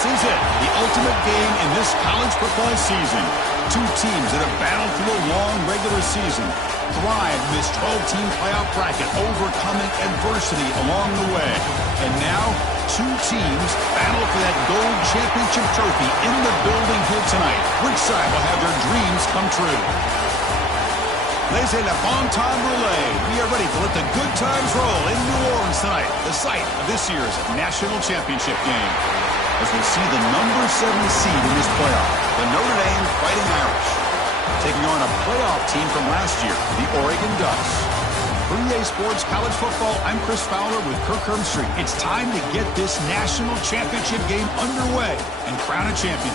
This is it, the ultimate game in this college football season. Two teams that have battled through a long regular season, thrived in this 12-team playoff bracket, overcoming adversity along the way. And now, two teams battle for that gold championship trophy in the building here tonight. Which side will have their dreams come true? Laissez le bon temps rouler. We are ready to let the good times roll in New Orleans tonight, the site of this year's national championship game. As we see the number 7 seed in this playoff, the Notre Dame Fighting Irish, taking on a playoff team from last year, the Oregon Ducks. For EA Sports College Football, I'm Chris Fowler with Kirk Herbstreit. It's time to get this national championship game underway and crown a champion.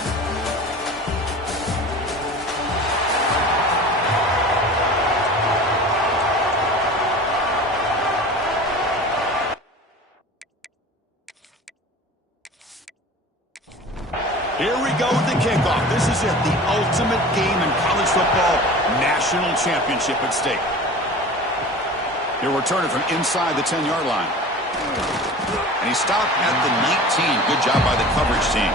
Here we go with the kickoff. This is it, the ultimate game in college football, national championship at stake. Here we're turning from inside the 10-yard line. And he stopped at the 19. Good job by the coverage team.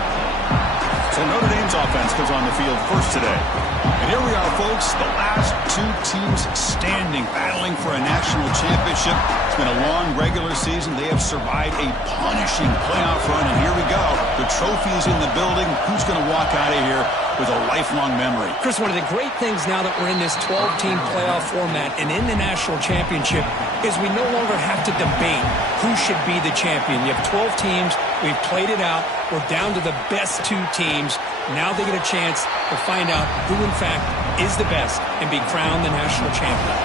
So Notre Dame's offense comes on the field first today. And here we are, folks, the last two teams standing, battling for a national championship. It's been a long regular season. They have survived a punishing playoff run, and here we go. The trophy is in the building. Who's going to walk out of here with a lifelong memory? Chris, one of the great things now that we're in this 12-team playoff format and in the national championship is we no longer have to debate who should be the champion. You have 12 teams. We've played it out. We're down to the best two teams. Now they get a chance to find out who, in fact, is the best and be crowned the national champion.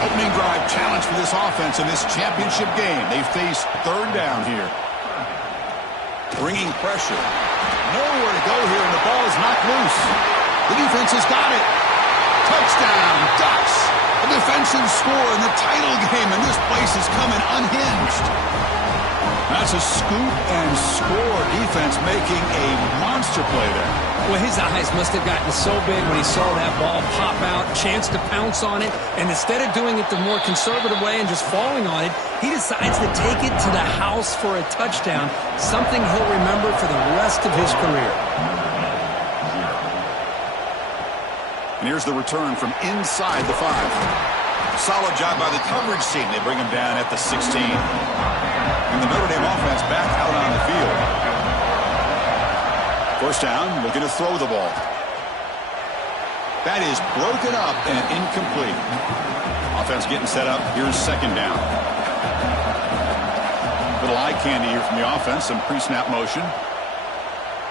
Opening drive challenge for this offense in this championship game. They face third down here. Bringing pressure. Nowhere to go here, and the ball is knocked loose. The defense has got it. Touchdown, Ducks. A defensive score in the title game, and this place is coming unhinged. That's a scoop and score defense making a monster play there. Well, his eyes must have gotten so big when he saw that ball pop out, chance to pounce on it, and instead of doing it the more conservative way and just falling on it, he decides to take it to the house for a touchdown, something he'll remember for the rest of his career. And here's the return from inside the 5. Solid job by the coverage team. They bring him down at the 16. And the Notre Dame offense back out on the field. First down, looking to throw the ball. That is broken up and incomplete. Offense getting set up. Here's second down. Little eye candy here from the offense. Some pre-snap motion.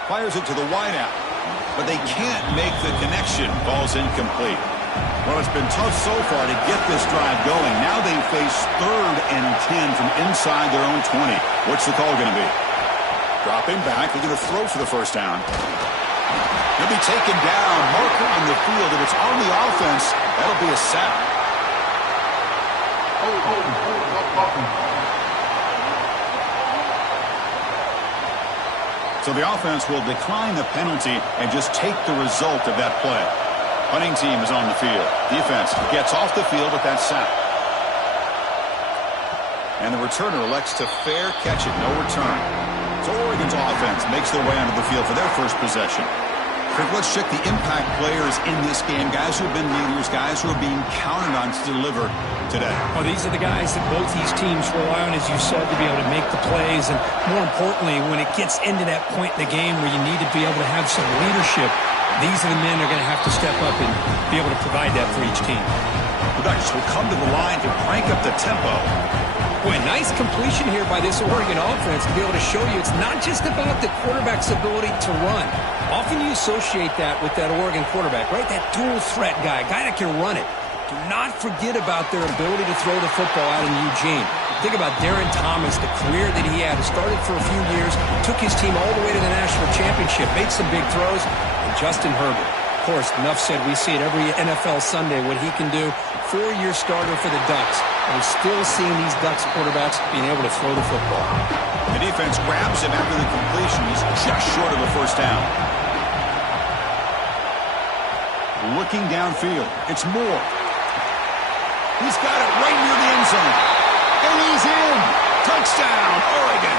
Fires it to the wideout. But they can't make the connection. Ball's incomplete. Well, it's been tough so far to get this drive going. Now they face third and 10 from inside their own 20. What's the call going to be? Dropping back. They're going to throw for the first down. He'll be taken down. Marker on the field. If it's on the offense, that'll be a sack. So the offense will decline the penalty and just take the result of that play. Punting team is on the field. Defense gets off the field with that sack. And the returner elects to fair catch it. No return. So Oregon's offense makes their way onto the field for their first possession. Let's check the impact players in this game. Guys who have been leaders, guys who are being counted on to deliver today. Well, these are the guys that both these teams rely on, as you said, to be able to make the plays. And more importantly, when it gets into that point in the game where you need to be able to have some leadership, these are the men that are going to have to step up and be able to provide that for each team. The Ducks will come to the line to crank up the tempo. Boy, nice completion here by this Oregon offense to be able to show you it's not just about the quarterback's ability to run. Often you associate that with that Oregon quarterback, right? That dual threat guy that can run it. Do not forget about their ability to throw the football out in Eugene. Think about Darren Thomas, the career that he had. He started for a few years, took his team all the way to the national championship, made some big throws, and Justin Herbert. Of course, enough said, we see it every NFL Sunday what he can do. 4-year starter for the Ducks. And we're still seeing these Ducks quarterbacks being able to throw the football. The defense grabs him after the completion. He's just short of a first down. Looking downfield. It's Moore. He's got it right near the end zone. And he's in. Touchdown, Oregon.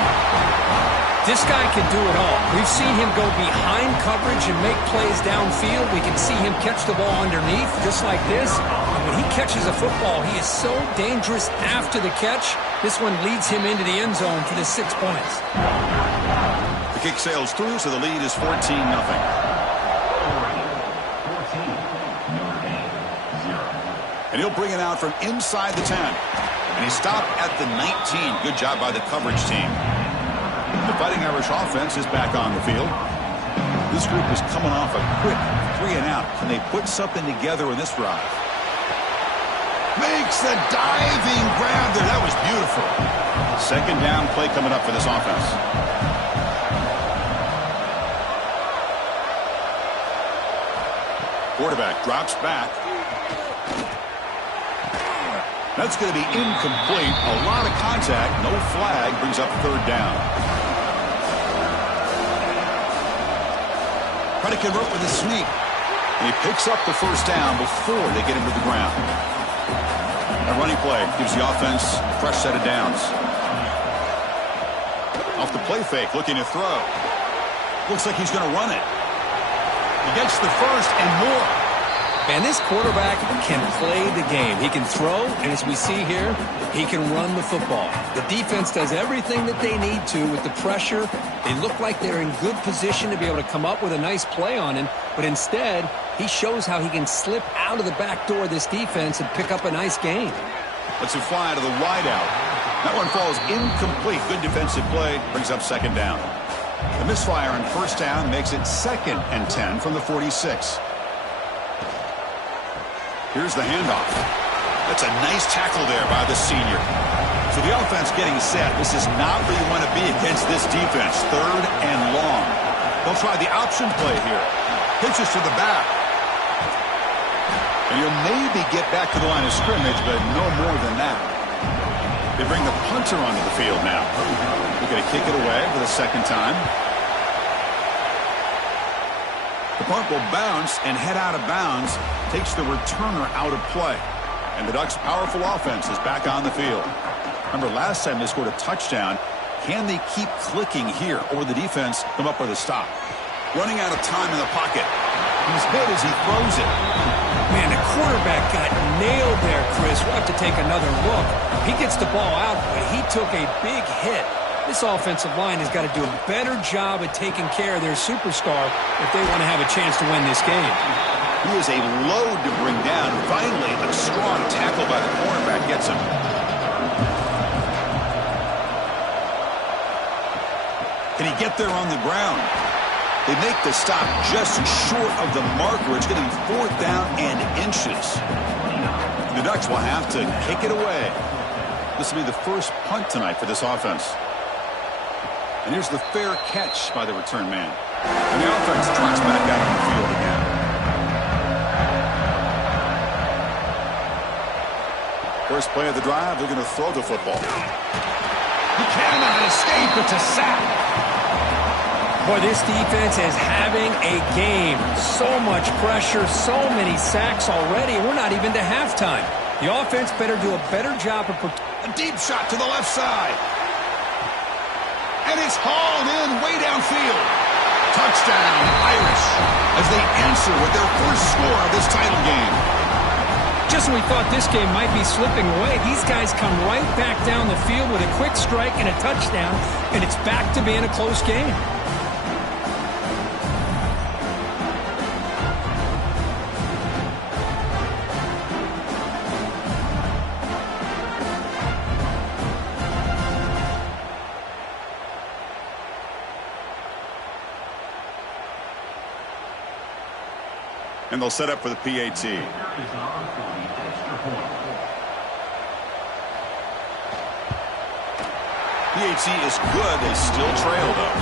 This guy can do it all. We've seen him go behind coverage and make plays downfield. We can see him catch the ball underneath just like this. And when he catches a football, he is so dangerous after the catch. This one leads him into the end zone for the 6 points. The kick sails through, so the lead is 14-0. And he'll bring it out from inside the 10. And he stopped at the 19. Good job by the coverage team. The Fighting Irish offense is back on the field. This group is coming off a quick 3-and-out. Can they put something together in this drive? Makes the diving grab there. That was beautiful. Second down play coming up for this offense. Quarterback drops back. That's going to be incomplete. A lot of contact. No flag. Brings up third down. Try to convert with a sneak. And he picks up the first down before they get him to the ground. A running play gives the offense a fresh set of downs. Off the play fake, looking to throw. Looks like he's going to run it. He gets the first and more. And this quarterback can play the game. He can throw, and as we see here, he can run the football. The defense does everything that they need to with the pressure. They look like they're in good position to be able to come up with a nice play on him, but instead, he shows how he can slip out of the back door of this defense and pick up a nice gain. Let's it fly to the wideout. That one falls incomplete. Good defensive play. Brings up second down. The misfire on first down makes it 2nd and 10 from the 46. Here's the handoff. That's a nice tackle there by the senior. So the offense getting set. This is not where you want to be against this defense. 3rd and long. They'll try the option play here. Pitches to the back. And he'll maybe get back to the line of scrimmage, but no more than that. They bring the punter onto the field now. They're going to kick it away for the second time. The punt will bounce and head out of bounds. Takes the returner out of play. And the Ducks' powerful offense is back on the field. Remember, last time they scored a touchdown. Can they keep clicking here, or will the defense come up with a stop? Running out of time in the pocket. He's hit as he throws it. Man, the quarterback got nailed there, Chris. We'll have to take another look. He gets the ball out, but he took a big hit. This offensive line has got to do a better job at taking care of their superstar if they want to have a chance to win this game. He is a load to bring down. Finally, a strong tackle by the cornerback gets him. Can he get there on the ground? They make the stop just short of the marker. It's going to be 4th down and inches. The Ducks will have to kick it away. This will be the first punt tonight for this offense. And here's the fair catch by the return man. And the offense trots back out on the field again. First play of the drive, they're going to throw the football. He cannot escape. It's a sack. Boy, this defense is having a game. So much pressure, so many sacks already, and we're not even to halftime. The offense better do a better job of protecting. A deep shot to the left side. And it's hauled in way downfield. Touchdown, Irish, as they answer with their first score of this title game. Just when we thought this game might be slipping away, these guys come right back down the field with a quick strike and a touchdown, and it's back to being a close game. And they'll set up for the PAT. PAT is good. They still trail, though.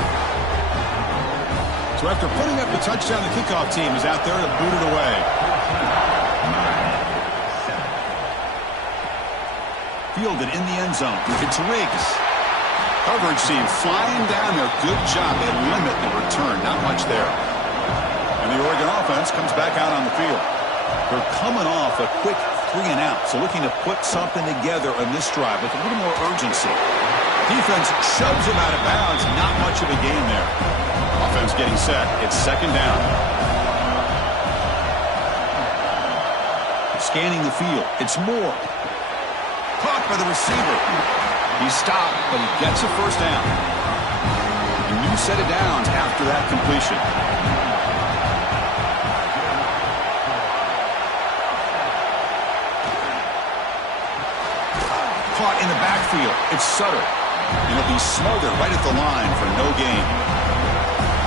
So after putting up the touchdown, the kickoff team is out there to boot it away. Fielded in the end zone. It's Riggs. Coverage team flying down there. Good job. They limit the return. Not much there. And the Oregon offense comes back out on the field. They're coming off a quick 3-and-out, so looking to put something together on this drive with a little more urgency. Defense shoves him out of bounds. Not much of a gain there. Offense getting set. It's second down. Scanning the field. It's Moore. Caught by the receiver. He's stopped, but he gets a first down. A new set of downs after that completion. Caught in the backfield. It's Sutter. And it'll be smothered right at the line for no gain.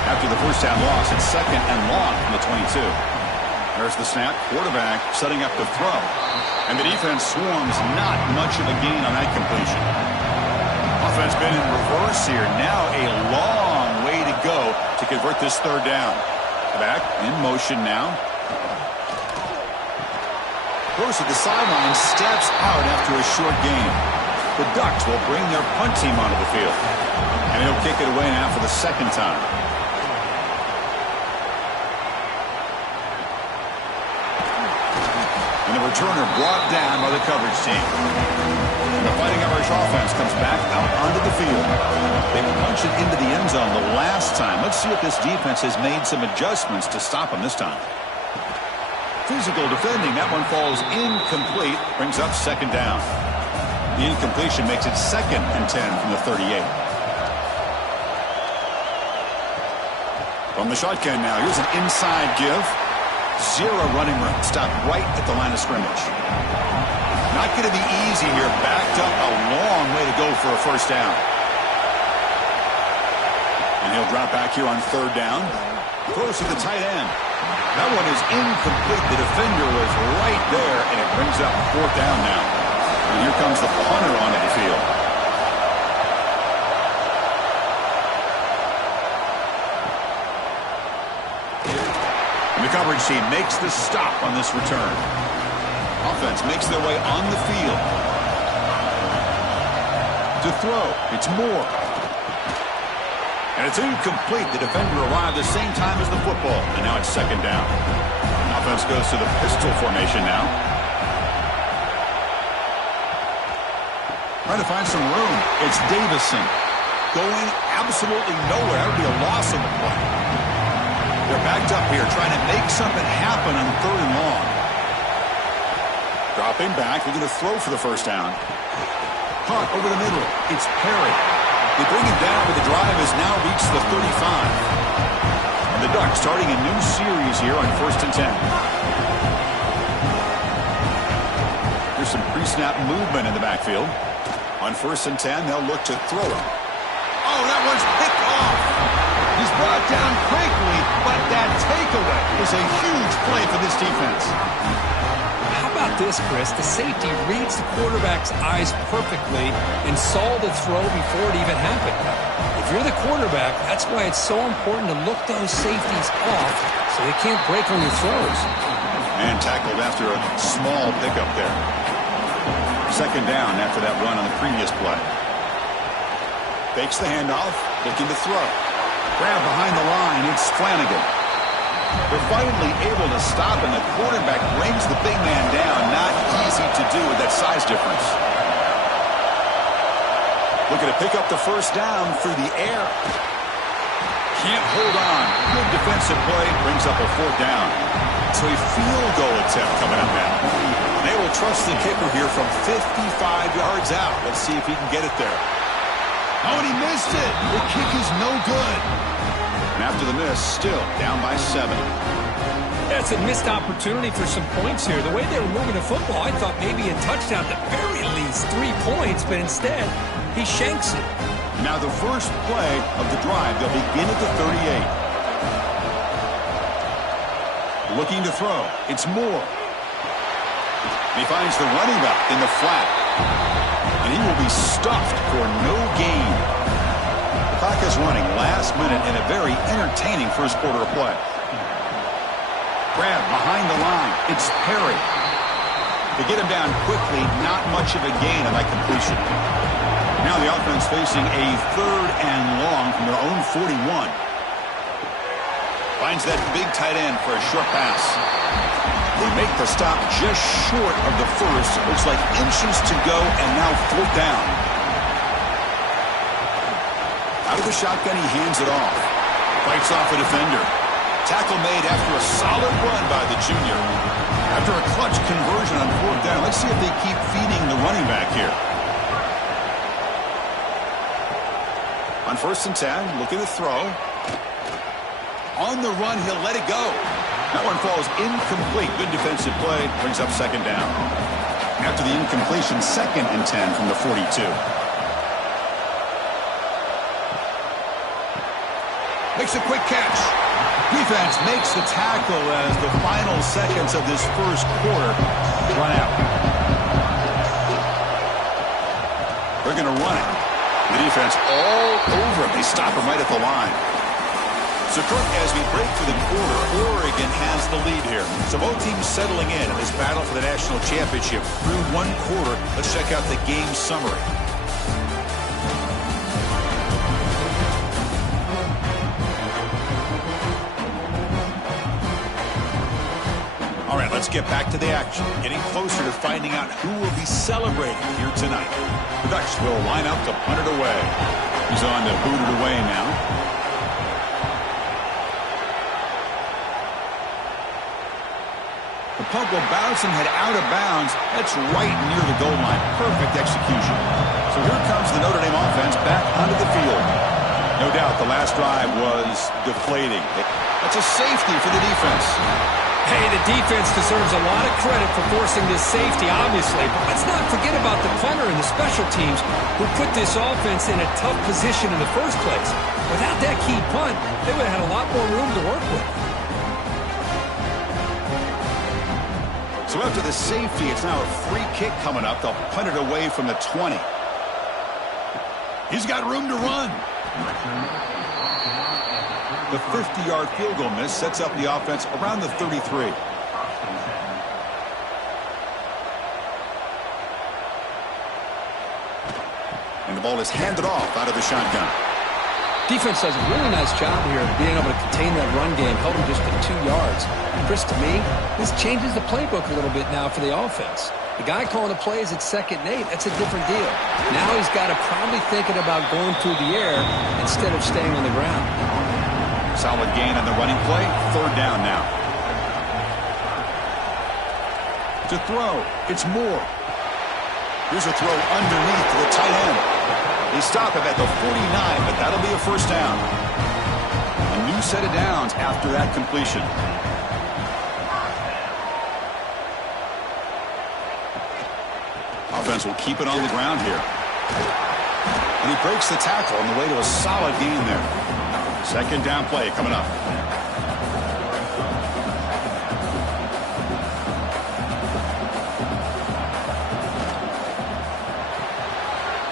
After the first down loss, it's second and long from the 22. There's the snap. Quarterback setting up the throw. And the defense swarms. Not much of a gain on that completion. Offense been in reverse here. Now a long way to go to convert this third down. Back in motion now. Goes to the sideline, steps out after a short gain. The Ducks will bring their punt team onto the field. And he'll kick it away now for the second time. And the returner brought down by the coverage team. And the Fighting Irish offense comes back out onto the field. They punched it into the end zone the last time. Let's see if this defense has made some adjustments to stop them this time. Physical defending. That one falls incomplete. Brings up second down. The incompletion makes it second and 10 from the 38. From the shotgun now. Here's an inside give. Zero running room. Stopped right at the line of scrimmage. Not going to be easy here. Backed up a long way to go for a first down. And he'll drop back here on third down. Throws to the tight end. That one is incomplete. The defender was right there, and it brings up fourth down now. And here comes the punter onto the field. And the coverage team makes the stop on this return. Offense makes their way on the field. To throw, it's Moore. And it's incomplete. The defender arrived the same time as the football. And now it's second down. Offense goes to the pistol formation now. Trying to find some room. It's Davison. Going absolutely nowhere. That would be a loss on the play. They're backed up here trying to make something happen on third and long. Dropping back. They're going to throw for the first down. Caught over the middle. It's Perry. They bring him down, but the drive has now reached the 35. And the Ducks starting a new series here on 1st and 10. There's some pre-snap movement in the backfield. On 1st and 10, they'll look to throw it. Oh, that one's picked off. He's brought down quickly, but that takeaway is a huge play for this defense. How about this, Chris? The safety reads the quarterback's eyes perfectly and saw the throw before it even happened. If you're the quarterback, that's why it's so important to look those safeties off so they can't break on your throws. And tackled after a small pickup there. Second down after that run on the previous play. Fakes the handoff, looking to throw. Grab behind the line, it's Flanagan. They're finally able to stop, and the quarterback brings the big man down. Not easy to do with that size difference. Looking to pick up the first down through the air. Can't hold on. Good defensive play. Brings up a fourth down. So a field goal attempt coming up now. They will trust the kicker here from 55 yards out. Let's see if he can get it there. Oh, and he missed it. The kick is no good. And after the miss, still down by 7. That's a missed opportunity for some points here. The way they were moving the football, I thought maybe a touchdown, at the very least 3 points, but instead, he shanks it. Now the first play of the drive, they'll begin at the 38. Looking to throw, it's Moore. He finds the running back in the flat. And he will be stuffed for no gain. The clock is running last minute in a very entertaining first quarter of play. Grab behind the line. It's Perry. They get him down quickly. Not much of a gain on that completion. Now the offense facing a third and long from their own 41. Finds that big tight end for a short pass. They make the stop just short of the first. Looks like inches to go, and now fourth down. Out of the shotgun, he hands it off. Fights off a defender. Tackle made after a solid run by the junior. After a clutch conversion on 4th down, let's see if they keep feeding the running back here. On 1st and 10, looking to throw. On the run, he'll let it go. That one falls incomplete. Good defensive play. Brings up 2nd down. After the incompletion, 2nd and 10 from the 42. Makes a quick catch. Defense makes the tackle as the final seconds of this first quarter run out. They're going to run it. The defense all over him. They stop him right at the line. So, Kirk, as we break for the quarter, Oregon has the lead here. So both teams settling in this battle for the national championship through 1 quarter. Let's check out the game summary. All right, let's get back to the action. Getting closer to finding out who will be celebrating here tonight. The Ducks will line up to punt it away. He's on to boot it away now. The punt will bounce and head out of bounds. That's right near the goal line. Perfect execution. So here comes the Notre Dame offense back onto the field. No doubt the last drive was deflating. That's a safety for the defense. Hey, the defense deserves a lot of credit for forcing this safety, obviously. But let's not forget about the punter and the special teams who put this offense in a tough position in the first place. Without that key punt, they would have had a lot more room to work with. So after the safety, it's now a free kick coming up. They'll punt it away from the 20. He's got room to run. The 50-yard field goal miss sets up the offense around the 33. And the ball is handed off out of the shotgun. Defense does a really nice job here of being able to contain that run game, held him just to 2 yards. Chris, to me, this changes the playbook a little bit now for the offense. The guy calling the plays at 2nd and 8, that's a different deal. Now he's got to probably thinking about going through the air instead of staying on the ground. Solid gain on the running play. 3rd down now. To throw, it's Moore. Here's a throw underneath to the tight end. They stop him at the 49, but that'll be a 1st down. A new set of downs after that completion. Offense will keep it on the ground here. And he breaks the tackle on the way to a solid gain there. 2nd down play coming up.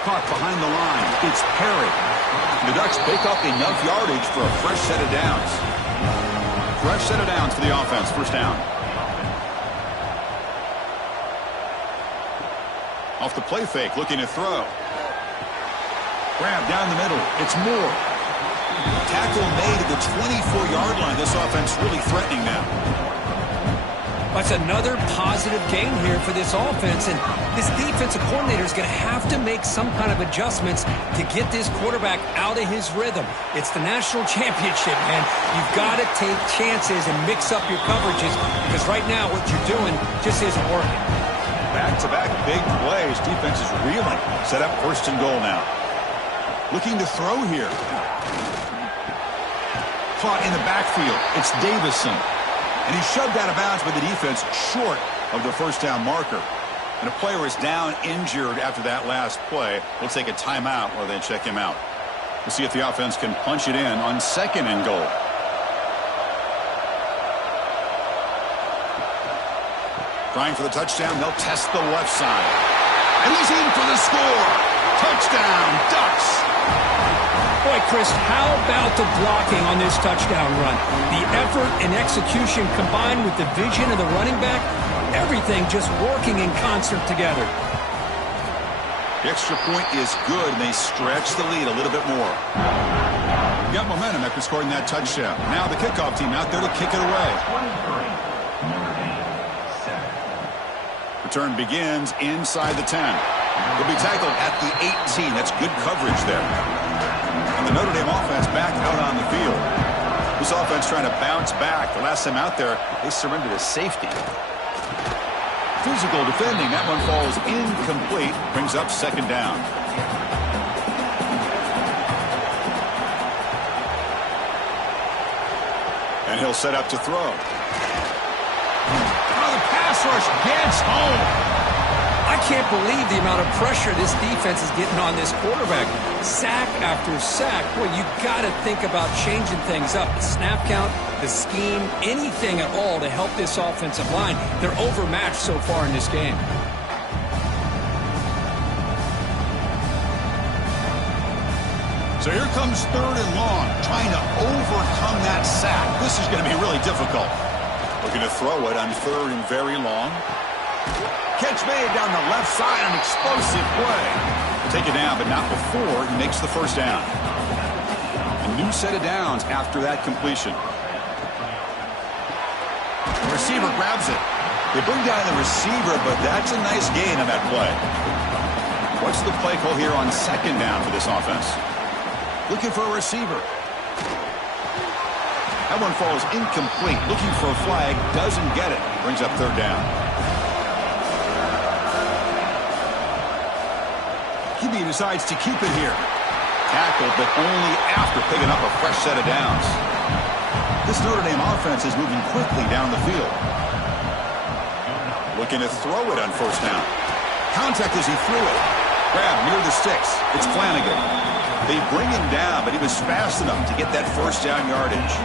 Caught behind the line. It's Perry. The Ducks pick up enough yardage for a fresh set of downs. Fresh set of downs for the offense. 1st down. Off the play fake, looking to throw. Grab down the middle. It's Moore. Tackle made at the 24-yard line. This offense really threatening now. That's another positive gain here for this offense, and this defensive coordinator is going to have to make some kind of adjustments to get this quarterback out of his rhythm. It's the national championship, man. You've got to take chances and mix up your coverages, because right now what you're doing just isn't working. Back-to-back big plays. Defense is reeling. Set up 1st and goal now. Looking to throw here. Caught in the backfield. It's Davison. And he's shoved out of bounds by the defense short of the 1st down marker. And a player is down injured after that last play. We'll take a timeout while they check him out. We'll see if the offense can punch it in on 2nd and goal. Trying for the touchdown. They'll test the left side. And he's in for the score. Touchdown, Ducks. Boy, Chris, how about the blocking on this touchdown run? The effort and execution combined with the vision of the running back, everything just working in concert together. The extra point is good, and they stretch the lead a little bit more. Got momentum after scoring that touchdown. Now the kickoff team out there to kick it away. Return begins inside the 10. He'll be tackled at the 18. That's good coverage there. And the Notre Dame offense back out on the field. This offense trying to bounce back. The last time out there, they surrendered a safety. Physical defending. That one falls incomplete. Brings up second down. And he'll set up to throw. Oh, the pass rush gets home. I can't believe the amount of pressure this defense is getting on this quarterback. Sack after sack. Well, you got to think about changing things up. The snap count, the scheme, anything at all to help this offensive line. They're overmatched so far in this game. So here comes third and long, trying to overcome that sack. This is going to be really difficult. Looking to throw it on third and very long. Catch made down the left side, an explosive play. Take it down, but not before he makes the first down. A new set of downs after that completion. The receiver grabs it. They bring down the receiver, but that's a nice gain on that play. What's the play call here on second down for this offense? Looking for a receiver. That one falls incomplete. Looking for a flag, doesn't get it. Brings up third down. QB decides to keep it here. Tackled, but only after picking up a fresh set of downs. This Notre Dame offense is moving quickly down the field. Looking to throw it on first down. Contact as he threw it. Grab near the sticks. It's Flanagan. They bring him down, but he was fast enough to get that first down yardage.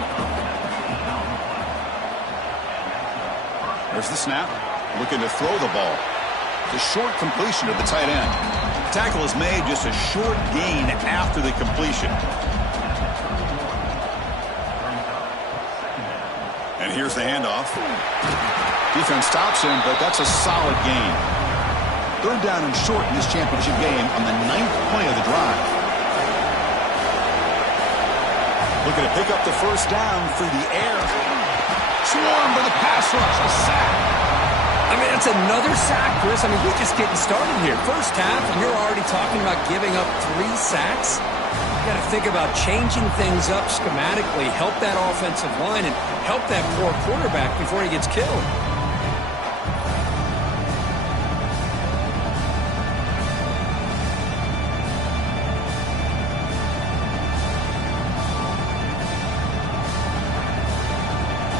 There's the snap. Looking to throw the ball. The short completion of the tight end. Tackle is made, just a short gain after the completion. And here's the handoff. Defense stops him, but that's a solid gain. Third down and short in this championship game on the 9th play of the drive. Looking to pick up the first down through the air. Swarm for the pass rush, a sack. I mean, that's another sack, Chris. I mean, we're just getting started here. First half, and you're already talking about giving up 3 sacks. You got to think about changing things up schematically, help that offensive line, and help that poor quarterback before he gets killed.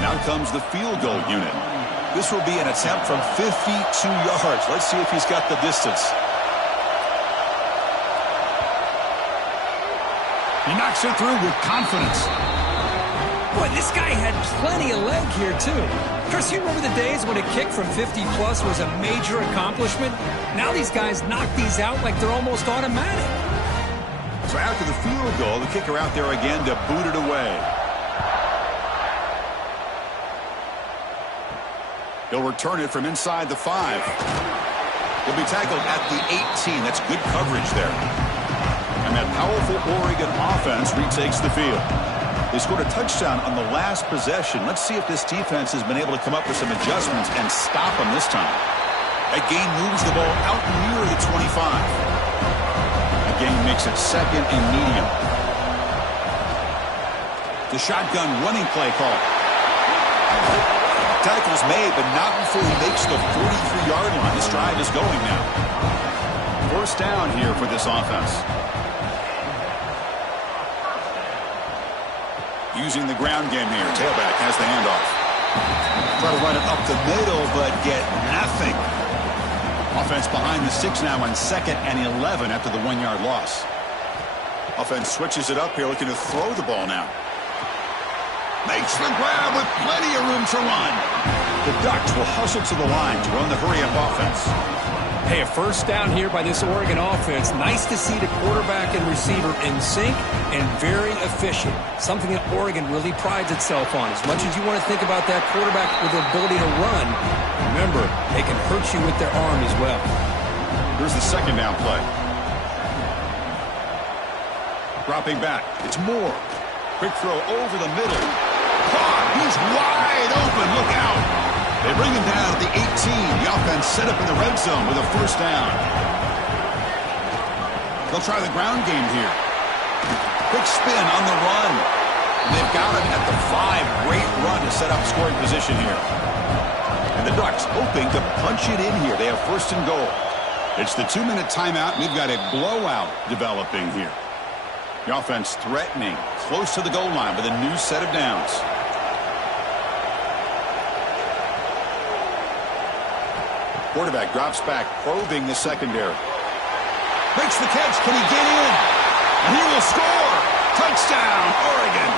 And out comes the field goal unit. This will be an attempt from 52 yards. Let's see if he's got the distance. He knocks it through with confidence. Boy, this guy had plenty of leg here, too. Chris, you remember the days when a kick from 50-plus was a major accomplishment? Now these guys knock these out like they're almost automatic. So after the field goal, the kicker out there again to boot it away. He'll return it from inside the 5. He'll be tackled at the 18. That's good coverage there. And that powerful Oregon offense retakes the field. They scored a touchdown on the last possession. Let's see if this defense has been able to come up with some adjustments and stop them this time. That gain moves the ball out near the 25. That gain makes it second and medium. The shotgun running play call. Tackle's made, but not before he makes the 43-yard line. This drive is going now. First down here for this offense. Using the ground game here. Tailback has the handoff. Try to run it up the middle, but get nothing. Offense behind the 6 now on 2nd and 11 after the 1-yard loss. Offense switches it up here, looking to throw the ball now. Makes the grab with plenty of room to run. The Ducks will hustle to the line to run the hurry-up offense. Hey, a first down here by this Oregon offense. Nice to see the quarterback and receiver in sync and very efficient. Something that Oregon really prides itself on. As much as you want to think about that quarterback with the ability to run, remember, they can hurt you with their arm as well. Here's the second down play. Dropping back. It's Moore. Quick throw over the middle. He's wide open. Look out. They bring him down at the 18. The offense set up in the red zone with a first down. They'll try the ground game here. Quick spin on the run. They've got him at the 5. Great run to set up scoring position here. And the Ducks hoping to punch it in here. They have first and goal. It's the 2-minute timeout. We've got a blowout developing here. The offense threatening, close to the goal line with a new set of downs. Quarterback drops back, probing the secondary. Makes the catch. Can he get in? And he will score. Touchdown, Oregon.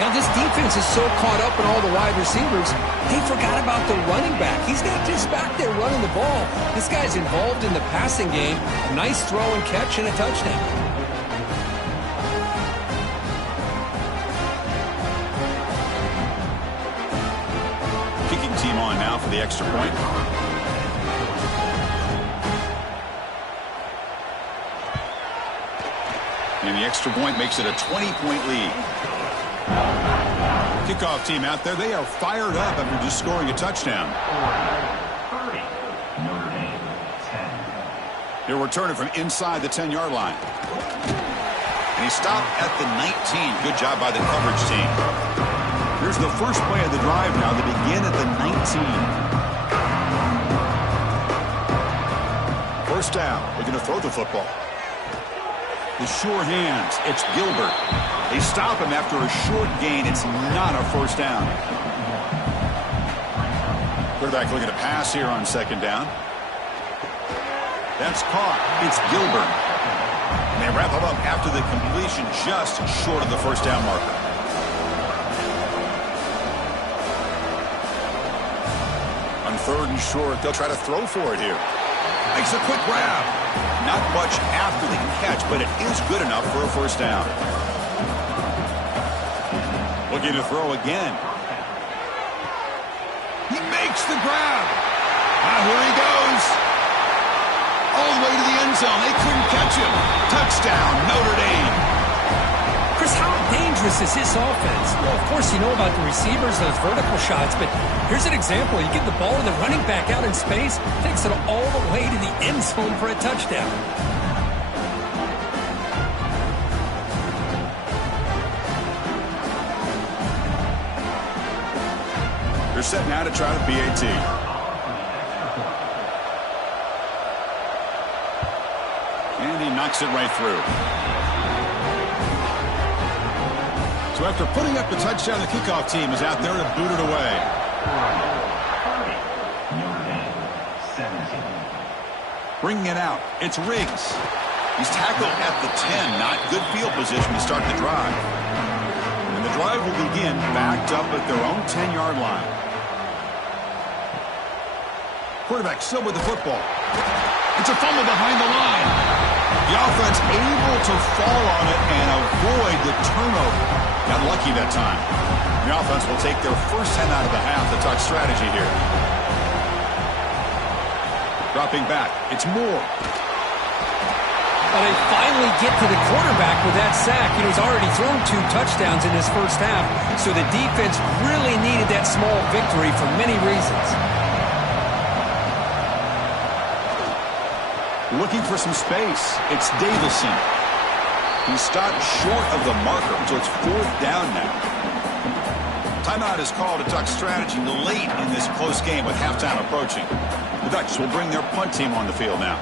Now, this defense is so caught up in all the wide receivers, they forgot about the running back. He's not just back there running the ball. This guy's involved in the passing game. A nice throw and catch and a touchdown. Kicking team on now for the extra point. And the extra point makes it a 20-point lead. Kickoff team out there, they are fired up after just scoring a touchdown. He'll return it from inside the 10-yard line. And he stopped at the 19. Good job by the coverage team. Here's the first play of the drive now. They begin at the 19. First down. They're going to throw the football. The sure hands. It's Gilbert. They stop him after a short gain. It's not a first down. Quarterback looking to pass here on second down. That's caught. It's Gilbert. And they wrap him up after the completion just short of the first down marker. On third and short, they'll try to throw for it here. Makes a quick grab. Not much after the catch, but it is good enough for a first down. Looking to throw again. He makes the grab. Here he goes. All the way to the end zone. They couldn't catch him. Touchdown, Notre Dame. Chris, how dangerous is this offense? Well, of course, you know about the receivers, those vertical shots, but here's an example. You give the ball to the running back out in space, takes it all the way to the end zone for a touchdown. They're set now to try the PAT. And he knocks it right through. So after putting up the touchdown, the kickoff team is out there to boot it away. Bringing it out, it's Riggs. He's tackled at the 10, not good field position to start the drive. And the drive will begin backed up at their own 10-yard line. Quarterback still with the football. It's a fumble behind the line. The offense able to fall on it and avoid the turnover. Got lucky that time. The offense will take their first 10 out of the half to talk strategy here. Dropping back. It's Moore. Well, they finally get to the quarterback with that sack. He's already thrown 2 touchdowns in his first half, so the defense really needed that small victory for many reasons. Looking for some space. It's Davison. He stopped short of the marker, so it's 4th down now. Timeout is called to Duck strategy late in this close game with halftime approaching. The Ducks will bring their punt team on the field now.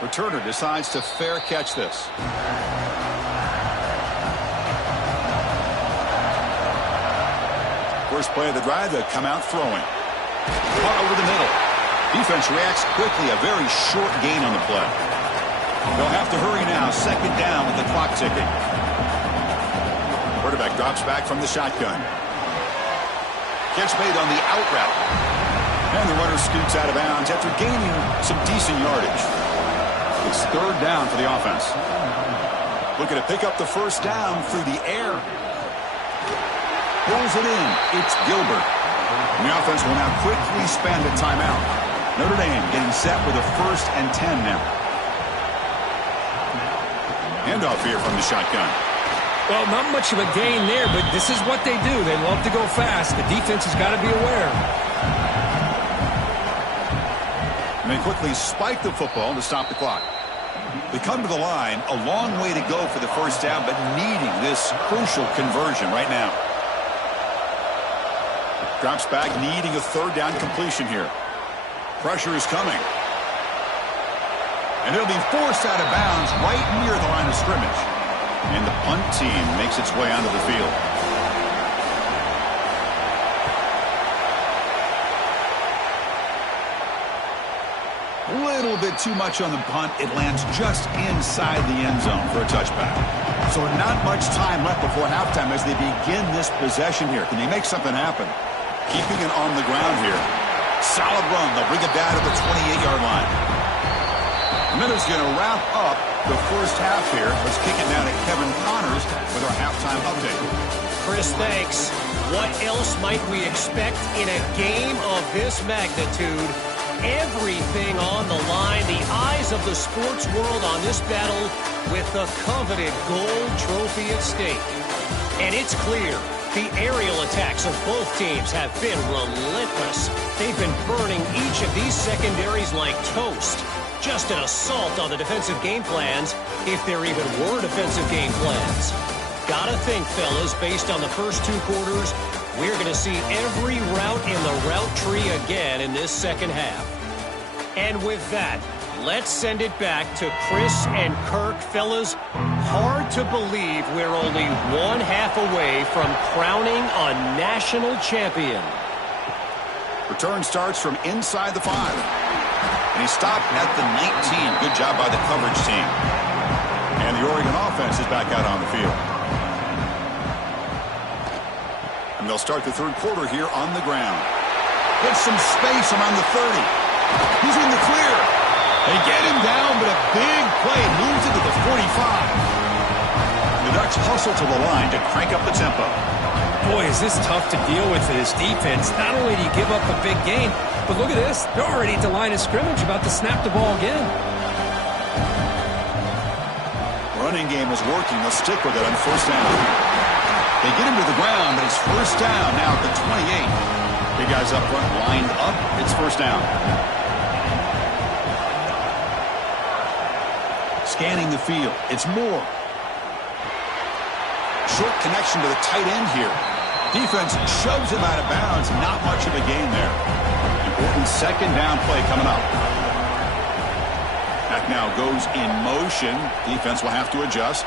Returner decides to fair catch this. First play of the drive, they come out throwing. Caught over the middle. Defense reacts quickly. A very short gain on the play. They'll have to hurry now. Second down with the clock ticking. Quarterback drops back from the shotgun. Catch made on the out route. And the runner scoots out of bounds after gaining some decent yardage. It's 3rd down for the offense. Looking to pick up the first down through the air. Pulls it in. It's Gilbert. And the offense will now quickly spend a timeout. Notre Dame getting set with a 1st and 10 now. Handoff here from the shotgun. Well, not much of a gain there, but this is what they do. They love to go fast. The defense has got to be aware. And they quickly spike the football to stop the clock. They come to the line, a long way to go for the first down, but needing this crucial conversion right now. Drops back, needing a third down completion here. Pressure is coming. And it'll be forced out of bounds right near the line of scrimmage. And the punt team makes its way onto the field. A little bit too much on the punt. It lands just inside the end zone for a touchback. So not much time left before halftime as they begin this possession here. Can they make something happen? Keeping it on the ground here. Solid run. They'll bring it down to the 28-yard line. And then it's going to wrap up the first half here. Let's kick it down to Kevin Connors with our halftime update. Chris, thanks. What else might we expect in a game of this magnitude? Everything on the line. The eyes of the sports world on this battle with the coveted gold trophy at stake. And it's clear. The aerial attacks of both teams have been relentless. They've been burning each of these secondaries like toast. Just an assault on the defensive game plans, if there even were defensive game plans. Gotta think, fellas, based on the first two quarters, we're going to see every route in the route tree again in this second half. And with that, let's send it back to Chris and Kirk. Fellas, hard to believe we're only one half away from crowning a national champion. Return starts from inside the 5. And he stopped at the 19. Good job by the coverage team. And the Oregon offense is back out on the field. And they'll start the third quarter here on the ground. Gets some space around the 30. He's in the clear. They get him down, but a big play moves into the 45. The Ducks hustle to the line to crank up the tempo. Boy, is this tough to deal with for this defense. Not only do you give up a big gain, but look at this. They're already at the line of scrimmage, about to snap the ball again. Running game is working. They'll stick with it on first down. They get him to the ground, but it's first down now at the 28. Big guys up front lined up. It's first down. Scanning the field. It's Moore. Short connection to the tight end here. Defense shoves him out of bounds. Not much of a gain there. Important second down play coming up. That now goes in motion. Defense will have to adjust.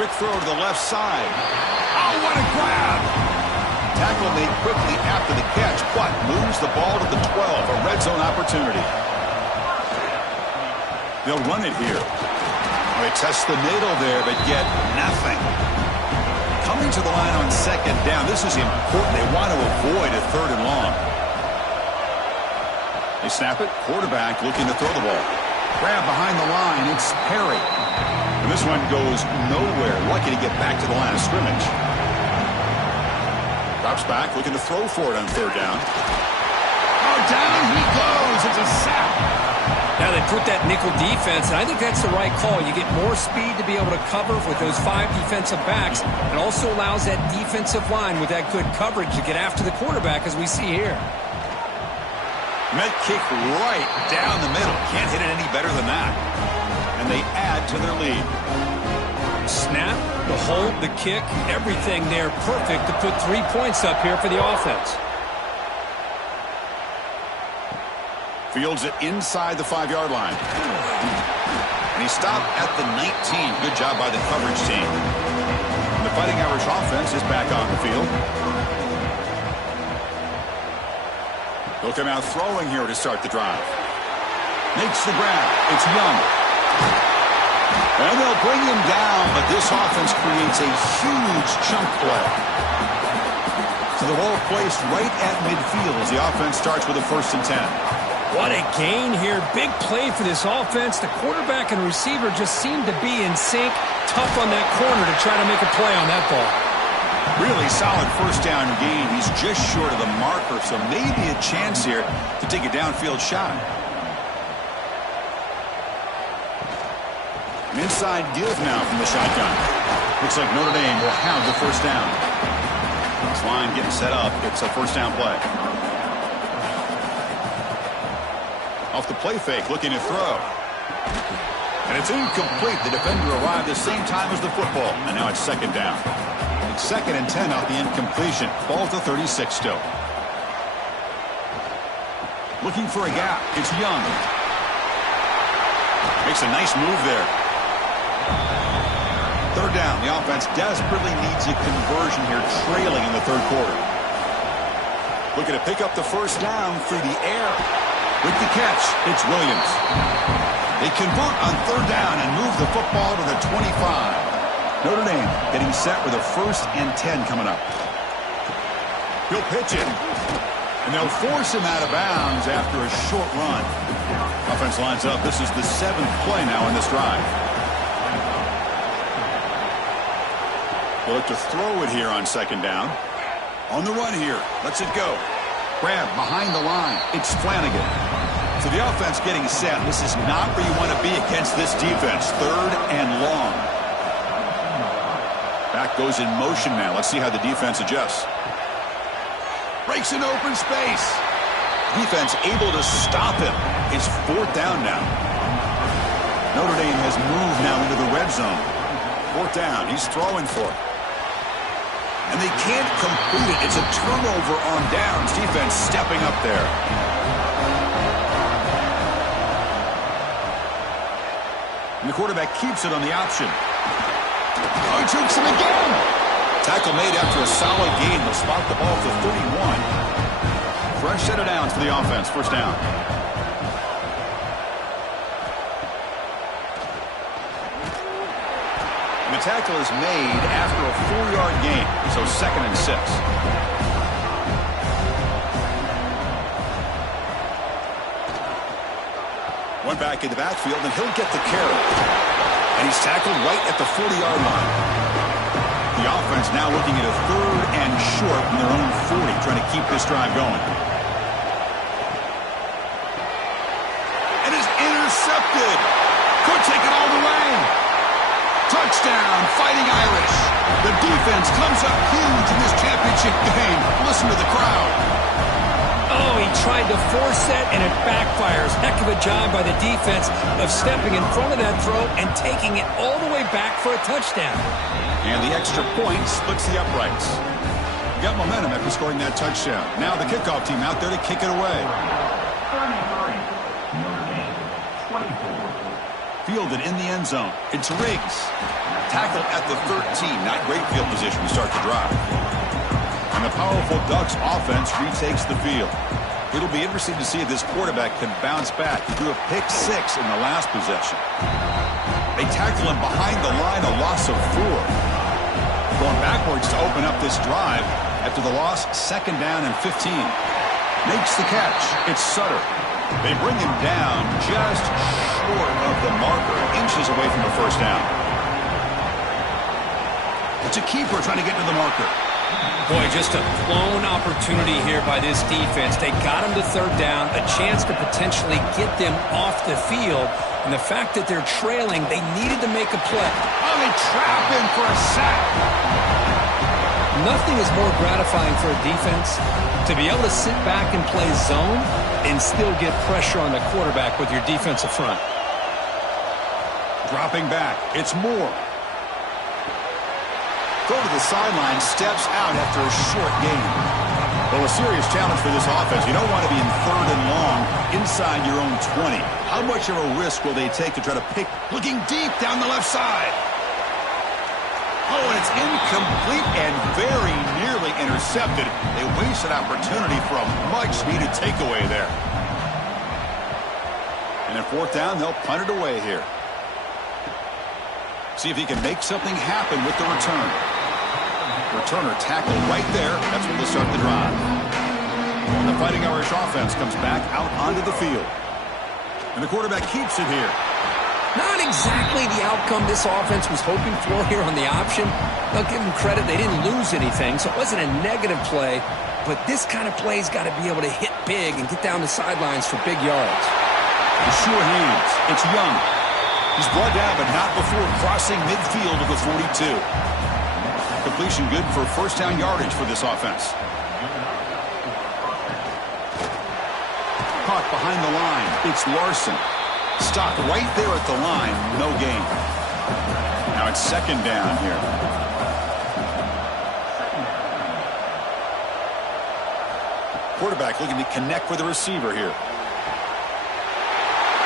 Quick throw to the left side. Oh, what a grab! Tackle made quickly after the catch, but moves the ball to the 12. A red zone opportunity. They'll run it here. They test the middle there, but get nothing. Coming to the line on second down. This is important. They want to avoid a third and long. They snap it. Quarterback looking to throw the ball. Grab behind the line. It's Perry. And this one goes nowhere. Lucky to get back to the line of scrimmage. Drops back, looking to throw for it on third down. Oh, down he goes. It's a sack. Now they put that nickel defense, and I think that's the right call. You get more speed to be able to cover with those 5 defensive backs. It also allows that defensive line with that good coverage to get after the quarterback, as we see here. Met kick right down the middle. Can't hit it any better than that. And they add to their lead. Snap, the hold, the kick, everything there perfect to put 3 points up here for the offense. Fields it inside the 5-yard line. And he stopped at the 19. Good job by the coverage team. And the Fighting Irish offense is back on the field. They'll come out throwing here to start the drive. Makes the grab. It's Young. And they'll bring him down, but this offense creates a huge chunk play. So the ball placed right at midfield as the offense starts with a 1st and 10. What a gain here. Big play for this offense. The quarterback and receiver just seem to be in sync. Tough on that corner to try to make a play on that ball. Really solid first down gain. He's just short of the marker, so maybe a chance here to take a downfield shot. An inside give now from the shotgun. Looks like Notre Dame will have the first down. This line getting set up. It's a first down play. Off the play fake, looking to throw. And it's incomplete. The defender arrived the same time as the football. And now it's second down. It's 2nd and 10 off the incompletion. Ball to 36 still. Looking for a gap. It's Young. Makes a nice move there. 3rd down. The offense desperately needs a conversion here, trailing in the 3rd quarter. Looking to pick up the 1st down through the air. With the catch, it's Williams. They convert on 3rd down and move the football to the 25. Notre Dame getting set with a 1st and 10 coming up. He'll pitch it. And they'll force him out of bounds after a short run. Offense lines up. This is the 7th play now in this drive. They'll look to throw it here on 2nd down. On the run here. Lets it go. Grab behind the line. It's Flanagan. So the offense getting set. This is not where you want to be against this defense. 3rd and long. Back goes in motion now. Let's see how the defense adjusts. Breaks an open space. Defense able to stop him. It's 4th down now. Notre Dame has moved now into the red zone. 4th down. He's throwing for it. And they can't complete it. It's a turnover on downs. Defense stepping up there. And the quarterback keeps it on the option. Oh, he chokes him again. Tackle made after a solid gain. They'll spot the ball for 31. Fresh set of downs for the offense. 1st down. And the tackle is made after a 4-yard gain. So 2nd and 6. One back in the backfield, and he'll get the carry. And he's tackled right at the 40-yard line. The offense now looking at a 3rd and short from their own 40, trying to keep this drive going. And is intercepted. Could take it all the way. Touchdown, Fighting Irish. The defense comes up huge in this championship game. Listen to the crowd. Oh, he tried to force that, and it backfires. Heck of a job by the defense of stepping in front of that throw and taking it all the way back for a touchdown. And the extra point splits the uprights. Got momentum after scoring that touchdown. Now the kickoff team out there to kick it away. Fielded in the end zone. It's Riggs. Tackled at the 13. Not great field position to start the drive. And the powerful Ducks offense retakes the field. It'll be interesting to see if this quarterback can bounce back. He threw a pick 6 in the last possession. They tackle him behind the line, a loss of 4. Going backwards to open up this drive after the loss, 2nd down and 15. Makes the catch. It's Sutter. They bring him down just short of the marker, inches away from the 1st down. It's a keeper trying to get to the marker. Boy, just a blown opportunity here by this defense. They got him to 3rd down, a chance to potentially get them off the field. And the fact that they're trailing, they needed to make a play. Oh, they trap him for a sack. Nothing is more gratifying for a defense to be able to sit back and play zone and still get pressure on the quarterback with your defensive front. Dropping back. It's Moore. Throw to the sideline, steps out after a short gain. Well, a serious challenge for this offense. You don't want to be in 3rd and long inside your own 20. How much of a risk will they take to try to pick? Looking deep down the left side. Oh, and it's incomplete and very nearly intercepted. They wasted opportunity for a much-needed takeaway there. And at 4th down, they'll punt it away here. See if he can make something happen with the return. Returner tackled right there. That's when they'll start the drive. And the Fighting Irish offense comes back out onto the field. And the quarterback keeps it here. Not exactly the outcome this offense was hoping for here on the option. They'll give them credit. They didn't lose anything, so it wasn't a negative play. But this kind of play's got to be able to hit big and get down the sidelines for big yards. The sure hands. It's Young. He's brought down, but not before crossing midfield of the 42. Completion good for 1st down yardage for this offense. Caught behind the line. It's Larson. Stopped right there at the line. No gain. Now it's second down here. Quarterback looking to connect with the receiver here.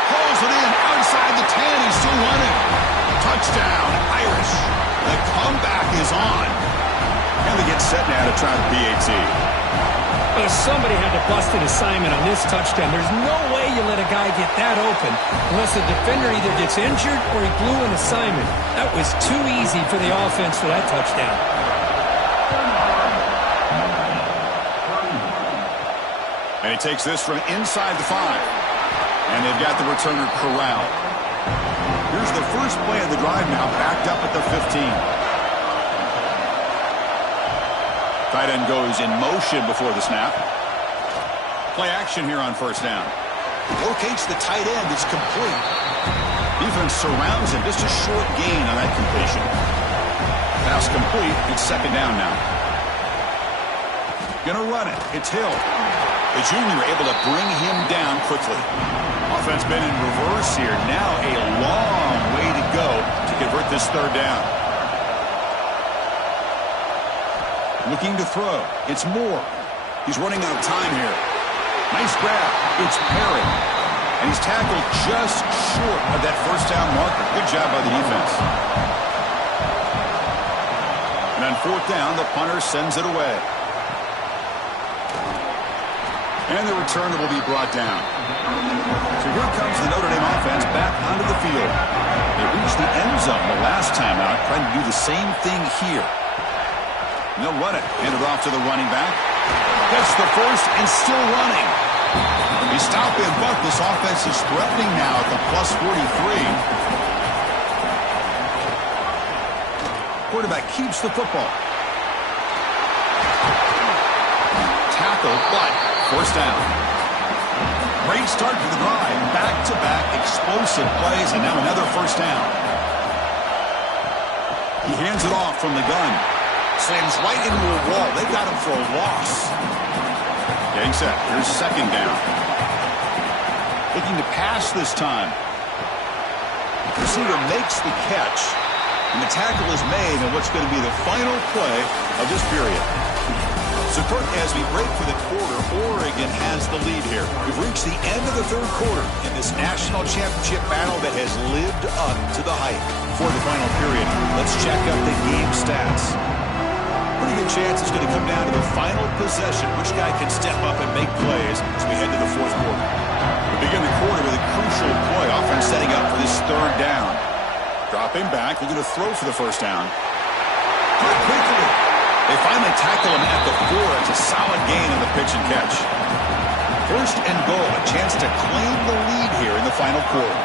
Pulls it in outside the 10. He's still running. Touchdown, Irish. The comeback is on. And they get set now to try the PAT. Well, somebody had to bust an assignment on this touchdown. There's no way you let a guy get that open unless the defender either gets injured or he blew an assignment. That was too easy for the offense for that touchdown. And he takes this from inside the 5. And they've got the returner corralled. Here's the first play of the drive now, backed up at the 15. Tight end goes in motion before the snap. Play action here on first down. Locates the tight end. It's complete. Defense surrounds him. Just a short gain on that completion. Pass complete. It's second down now. Gonna run it. It's Hill. The junior able to bring him down quickly. Offense been in reverse here. Now a long way to go to convert this third down. Looking to throw. It's Moore. He's running out of time here. Nice grab. It's Perry. And he's tackled just short of that first down marker. Good job by the defense. And on fourth down, the punter sends it away. And the returner will be brought down. So here comes the Notre Dame offense back onto the field. They reached the end zone the last time out, trying to do the same thing here. And they'll run it. Hand it off to the running back. Gets the first and still running. They stop him, but this offense is threatening now at the plus 43. Quarterback keeps the football. Tackle, but first down. Great start to the drive. Back-to-back explosive plays, and now another first down. He hands it off from the gun. Slams right into a wall. They got him for a loss. Getting set. Here's second down. Looking to pass this time. Receiver makes the catch. And the tackle is made in what's going to be the final play of this period. So, Kirk, as we break for the quarter, Oregon has the lead here. We've reached the end of the third quarter in this national championship battle that has lived up to the hype. For the final period, let's check out the game stats. Pretty good chance it's going to come down to the final possession. Which guy can step up and make plays as we head to the fourth quarter. We begin the quarter with a crucial play. Offense setting up for this third down. Dropping back, looking to throw for the first down. Quickly. They finally tackle him at the 4. It's a solid gain on the pitch and catch. First and goal, a chance to claim the lead here in the final quarter.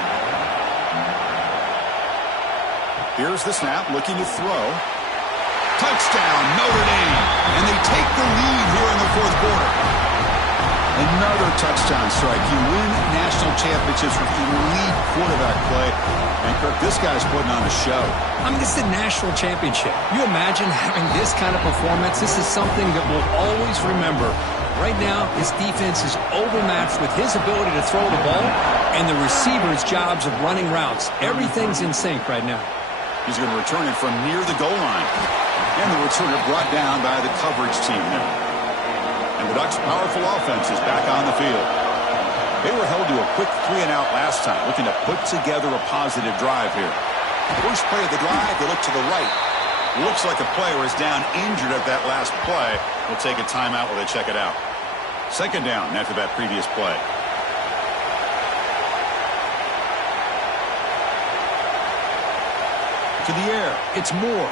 Here's the snap, looking to throw. Touchdown, Notre Dame. And they take the lead here in the fourth quarter. Another touchdown strike. You win national championships with elite quarterback play. And, Kirk, this guy's putting on a show. I mean, this is a national championship. You imagine having this kind of performance? This is something that we'll always remember. Right now, his defense is overmatched with his ability to throw the ball and the receiver's jobs of running routes. Everything's in sync right now. He's going to return it from near the goal line. And the returner brought down by the coverage team there. And the Ducks' powerful offense is back on the field. They were held to a quick 3-and-out last time, looking to put together a positive drive here. First play of the drive, they look to the right. Looks like a player is down injured at that last play. We'll take a timeout while they check it out. Second down after that previous play. To the air, it's Moore.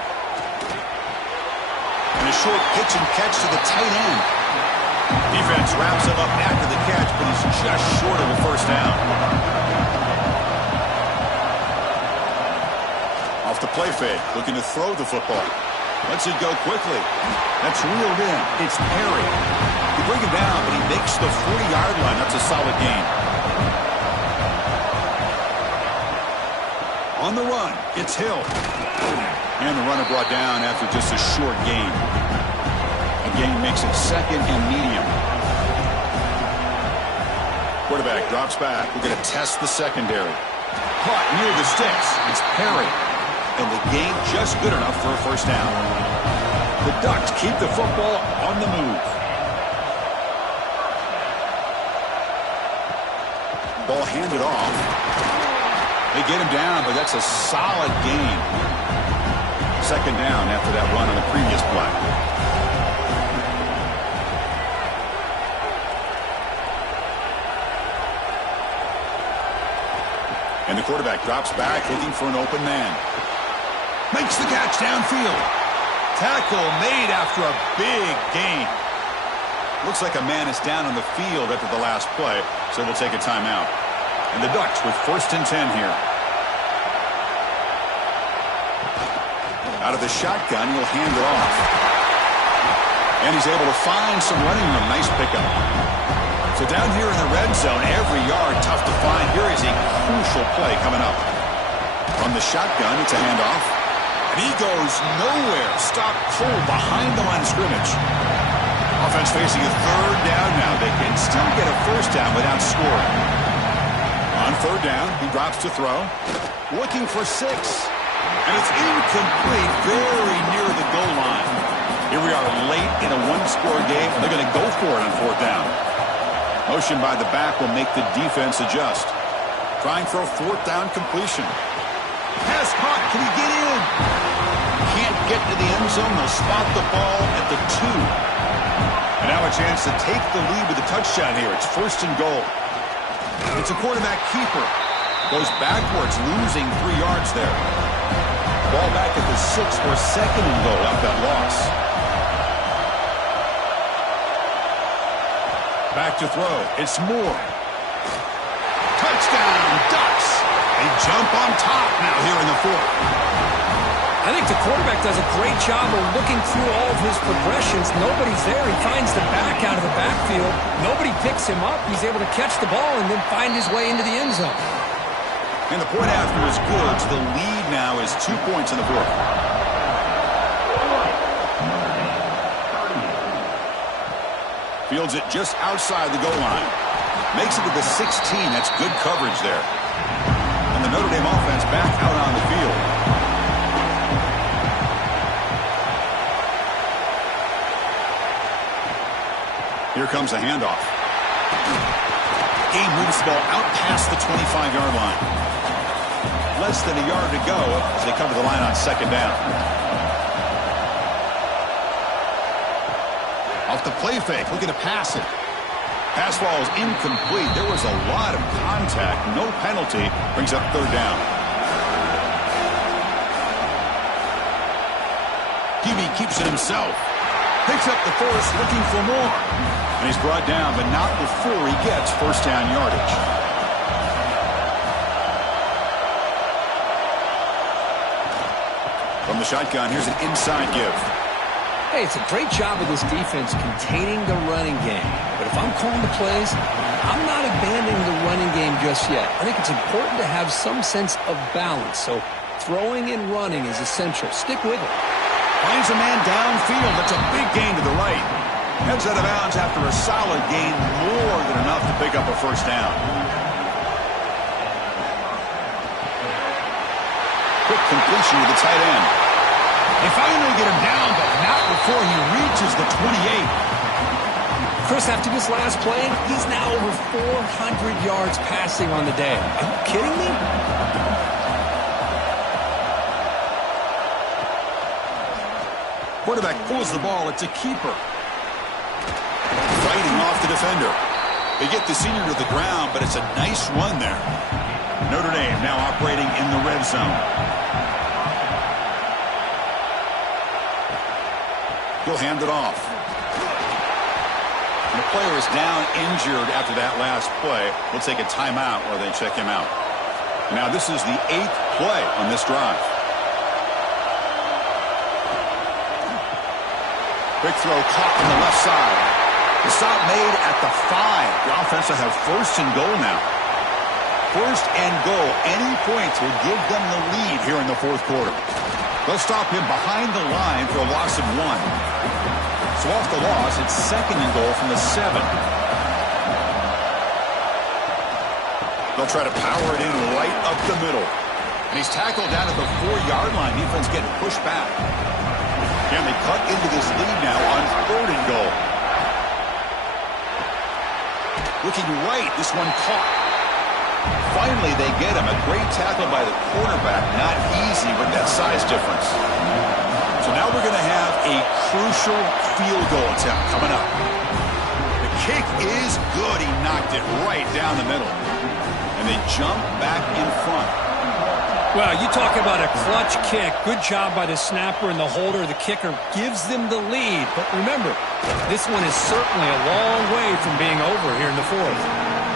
And a short pitch and catch to the tight end. Defense wraps him up after the catch, but he's just short of a first down. Off the play fake, looking to throw the football. Lets it go quickly. That's reeled in. It's Perry. You bring him down, but he makes the 40-yard line. That's a solid gain. On the run, it's Hill. And the runner brought down after just a short gain. A gain makes it second and medium. Quarterback drops back. We're going to test the secondary. Caught near the sticks. It's Perry. And the gain just good enough for a first down. The Ducks keep the football on the move. Ball handed off. They get him down, but that's a solid gain. Second down after that run on the previous play. And the quarterback drops back, looking for an open man. Makes the catch downfield. Tackle made after a big gain. Looks like a man is down on the field after the last play, so we'll take a timeout. And the Ducks with 1st and 10 here. Out of the shotgun, he'll hand it off. And he's able to find some running room. Nice pickup. So down here in the red zone, every yard tough to find. Here is a crucial play coming up. From the shotgun, it's a handoff. And he goes nowhere. Stopped cold behind the line of scrimmage. Offense facing a 3rd down now. They can still get a first down without scoring. On 3rd down, he drops to throw. Looking for 6. And it's incomplete, very near the goal line. Here we are late in a 1-score game, and they're going to go for it on 4th down. Motion by the back will make the defense adjust. Trying for a 4th down completion. Pass caught. Can he get in? Can't get to the end zone. They'll spot the ball at the 2. And now a chance to take the lead with a touchdown here. It's 1st and goal. It's a quarterback keeper. Goes backwards, losing 3 yards there. Ball back at the 6 for 2nd and goal out that loss. Back to throw. It's Moore. Touchdown, Ducks. They jump on top now here in the 4th. I think the quarterback does a great job of looking through all of his progressions. Nobody's there. He finds the back out of the backfield. Nobody picks him up. He's able to catch the ball and then find his way into the end zone. And the point after is good. So the lead now is 2 points in the 4th. Fields it just outside the goal line. Makes it to the 16. That's good coverage there. And the Notre Dame offense back out on the field. Here comes a handoff. Game moves the ball out past the 25-yard line. Less than a yard to go as they cover the line on 2nd down. Off the play fake, looking to pass it. Pass ball is incomplete. There was a lot of contact. No penalty. Brings up 3rd down. QB keeps it himself. Picks up the force, looking for more. And he's brought down, but not before he gets 1st down yardage. From the shotgun, here's an inside give. Hey, it's a great job of this defense containing the running game. But if I'm calling the plays, I'm not abandoning the running game just yet. I think it's important to have some sense of balance. So throwing and running is essential. Stick with it. Finds a man downfield. That's a big gain to the right. Heads out of bounds after a solid gain, more than enough to pick up a 1st down. Quick completion to the tight end. They finally get him down, but not before he reaches the 28. Chris, after this last play, he's now over 400 yards passing on the day. Are you kidding me? Quarterback pulls the ball. It's a keeper. Fighting off the defender. They get the senior to the ground, but it's a nice run there. Notre Dame now operating in the red zone. He'll hand it off. And the player is down injured after that last play. We'll take a timeout while they check him out. Now this is the 8th play on this drive. Quick throw caught on the left side. The stop made at the 5. The offense will have 1st and goal now. 1st and goal. Any points will give them the lead here in the 4th quarter. They'll stop him behind the line for a loss of 1. So off the loss, it's 2nd and goal from the 7. They'll try to power it in right up the middle. And he's tackled down at the 4-yard line. Defense getting pushed back. And they cut into this lead now on 3rd and goal. Looking right, this one caught. Finally, they get him. A great tackle by the quarterback. Not easy with that size difference. So now we're going to have a crucial field goal attempt coming up. The kick is good. He knocked it right down the middle. And they jump back in front. Well, you talk about a clutch kick. Good job by the snapper and the holder. The kicker gives them the lead. But remember, this one is certainly a long way from being over here in the 4th.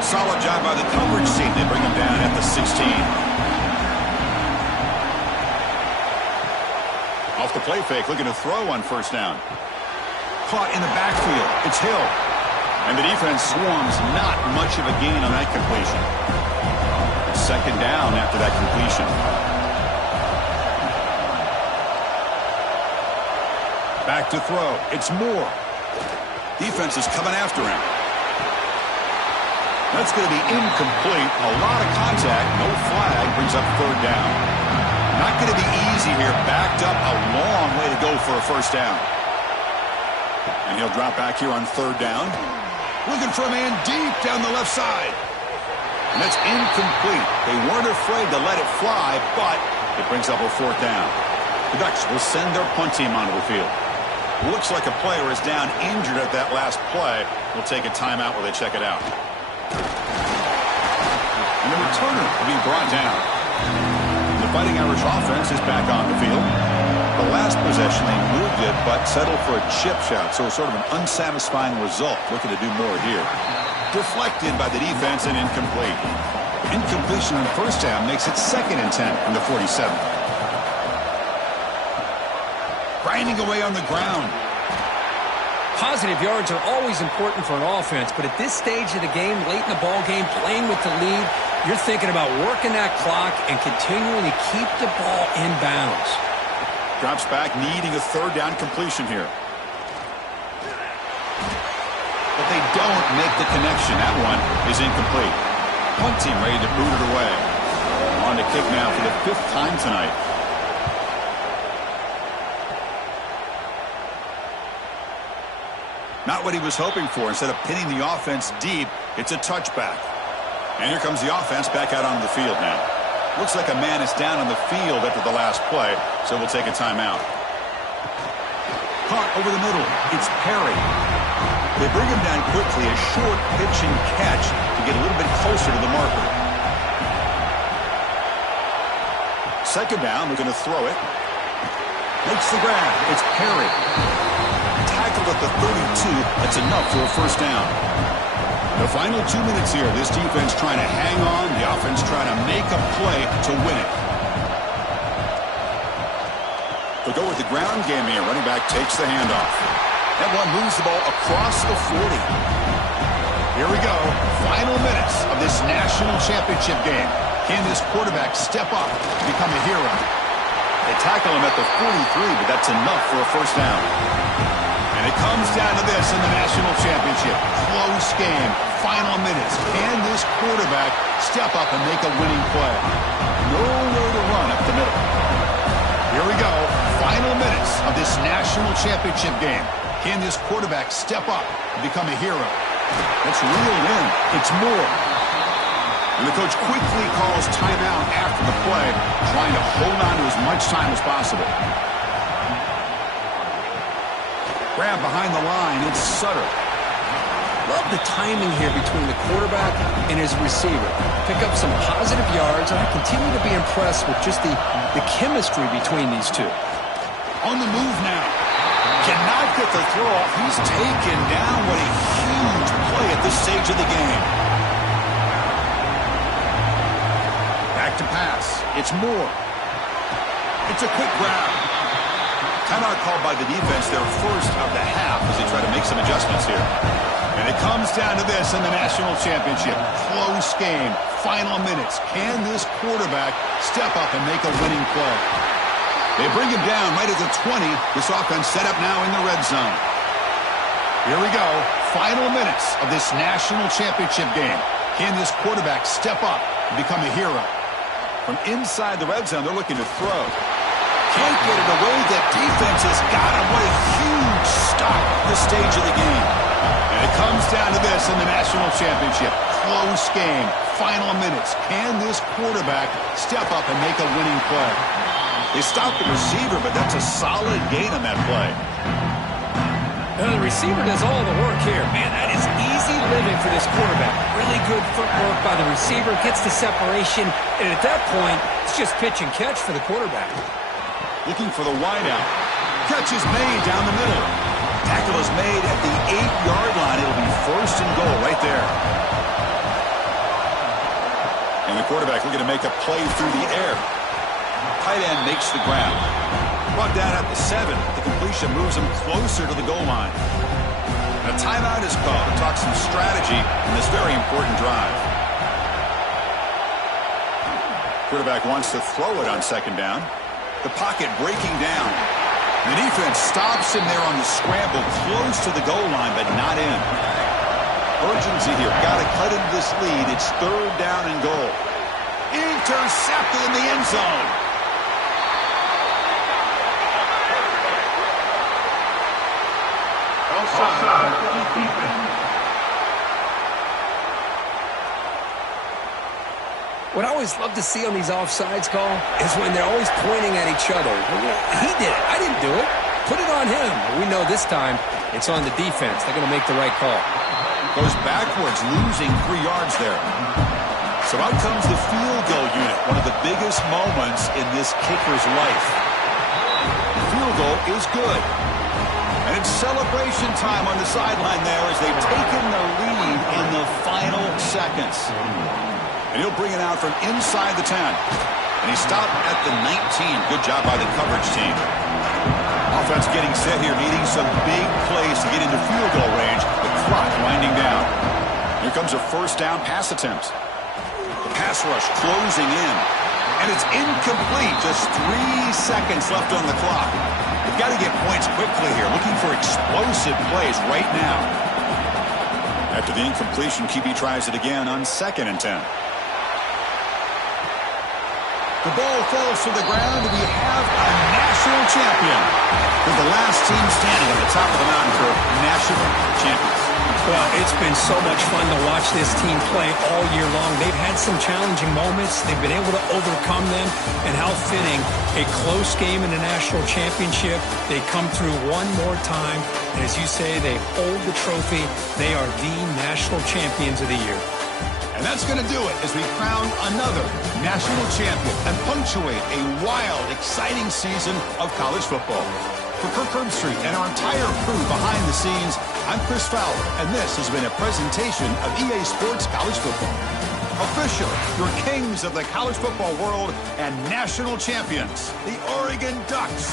Solid job by the coverage team. They bring him down at the 16. Off the play fake, looking to throw on 1st down. Caught in the backfield. It's Hill. And the defense swarms. Not much of a gain on that completion. 2nd down after that completion. Back to throw. It's Moore. Defense is coming after him. That's going to be incomplete. A lot of contact. No flag. Brings up 3rd down. Not going to be easy here. Backed up a long way to go for a 1st down. And he'll drop back here on 3rd down. Looking for a man deep down the left side. And that's incomplete. They weren't afraid to let it fly, but it brings up a 4th down. The Ducks will send their punt team onto the field. Looks like a player is down injured at that last play. We'll take a timeout while they check it out. And the returner will be brought down. The Fighting Irish offense is back on the field. The last possession, they moved it, but settled for a chip shot, so sort of an unsatisfying result. Looking to do more here. Deflected by the defense and incomplete. Incompletion on 1st down makes it 2nd and 10 from the 47. Grinding away on the ground. Positive yards are always important for an offense, but at this stage of the game, late in the ball game, playing with the lead, you're thinking about working that clock and continuing to keep the ball in bounds. Drops back, needing a 3rd down completion here. But they don't make the connection. That one is incomplete. Punt team ready to boot it away. On to kick now for the 5th time tonight. Not what he was hoping for. Instead of pinning the offense deep, it's a touchback. And here comes the offense back out on the field now. Looks like a man is down on the field after the last play, so we'll take a timeout. Caught over the middle. It's Perry. They bring him down quickly, a short pitch and catch to get a little bit closer to the marker. 2nd down, we're going to throw it. Makes the grab. It's Perry. Tackled at the 32. That's enough for a 1st down. The final 2 minutes here. This defense trying to hang on. The offense trying to make a play to win it. They'll go with the ground game here. Running back takes the handoff. That one moves the ball across the 40. Here we go. Final minutes of this national championship game. Can this quarterback step up and become a hero? They tackle him at the 43, but that's enough for a 1st down. And it comes down to this in the national championship. Close game. Final minutes. Can this quarterback step up and make a winning play? Nowhere to run up the middle. Here we go. Final minutes of this national championship game. Can this quarterback step up and become a hero? That's reeled in. It's Moore. And the coach quickly calls timeout after the play, trying to hold on to as much time as possible. Grab behind the line. It's Sutter. Love the timing here between the quarterback and his receiver. Pick up some positive yards, and I continue to be impressed with just the chemistry between these two. On the move now. Cannot get the throw off. He's taken down. What a huge play at this stage of the game. Back to pass. It's Moore. It's a quick grab. Timeout called by the defense, their 1st of the half, as they try to make some adjustments here. And it comes down to this in the national championship. Close game. Final minutes. Can this quarterback step up and make a winning play? They bring him down right at the 20. This offense set up now in the red zone. Here we go. Final minutes of this national championship game. Can this quarterback step up and become a hero? From inside the red zone, they're looking to throw. Can't get it away. The defense has got him. What a huge stop this stage of the game. And it comes down to this in the national championship. Close game. Final minutes. Can this quarterback step up and make a winning play? They stopped the receiver, but that's a solid gain on that play. The receiver does all the work here. Man, that is easy living for this quarterback. Really good footwork by the receiver. Gets the separation. And at that point, it's just pitch and catch for the quarterback. Looking for the wideout. Catch is made down the middle. Tackle is made at the 8-yard line. It'll be first and goal right there. And the quarterback looking to make a play through the air. Tight end makes the grab. Brought down at the 7. The completion moves him closer to the goal line. A timeout is called to talk some strategy in this very important drive. Quarterback wants to throw it on second down. The pocket breaking down. The defense stops him there on the scramble close to the goal line, but not in. Urgency here. Got to cut into this lead. It's third down and goal. Intercepted in the end zone. What I always love to see on these offsides call is when they're always pointing at each other. Well, you know, he did it. I didn't do it. Put it on him. We know this time it's on the defense. They're going to make the right call. Goes backwards, losing 3 yards there. So out comes the field goal unit, one of the biggest moments in this kicker's life. The field goal is good. And it's celebration time on the sideline there as they've taken the lead in the final seconds. And he'll bring it out from inside the 10. And he stopped at the 19. Good job by the coverage team. Offense getting set here, needing some big plays to get into field goal range. The clock winding down. Here comes a first down pass attempt. The pass rush closing in. And it's incomplete. Just 3 seconds left on the clock. They've got to get points quickly here. Looking for explosive plays right now. After the incompletion, QB tries it again on 2nd and 10. The ball falls to the ground, and we have a national champion. With the last team standing at the top of the mountain for national champions. Well, it's been so much fun to watch this team play all year long. They've had some challenging moments. They've been able to overcome them. And how fitting, a close game in the national championship. They come through one more time. And as you say, they hold the trophy. They are the national champions of the year. And that's going to do it as we crown another national champion and punctuate a wild, exciting season of college football. For Kirk Herbstreit and our entire crew behind the scenes, I'm Chris Fowler, and this has been a presentation of EA Sports College Football. Officially, your kings of the college football world and national champions, the Oregon Ducks.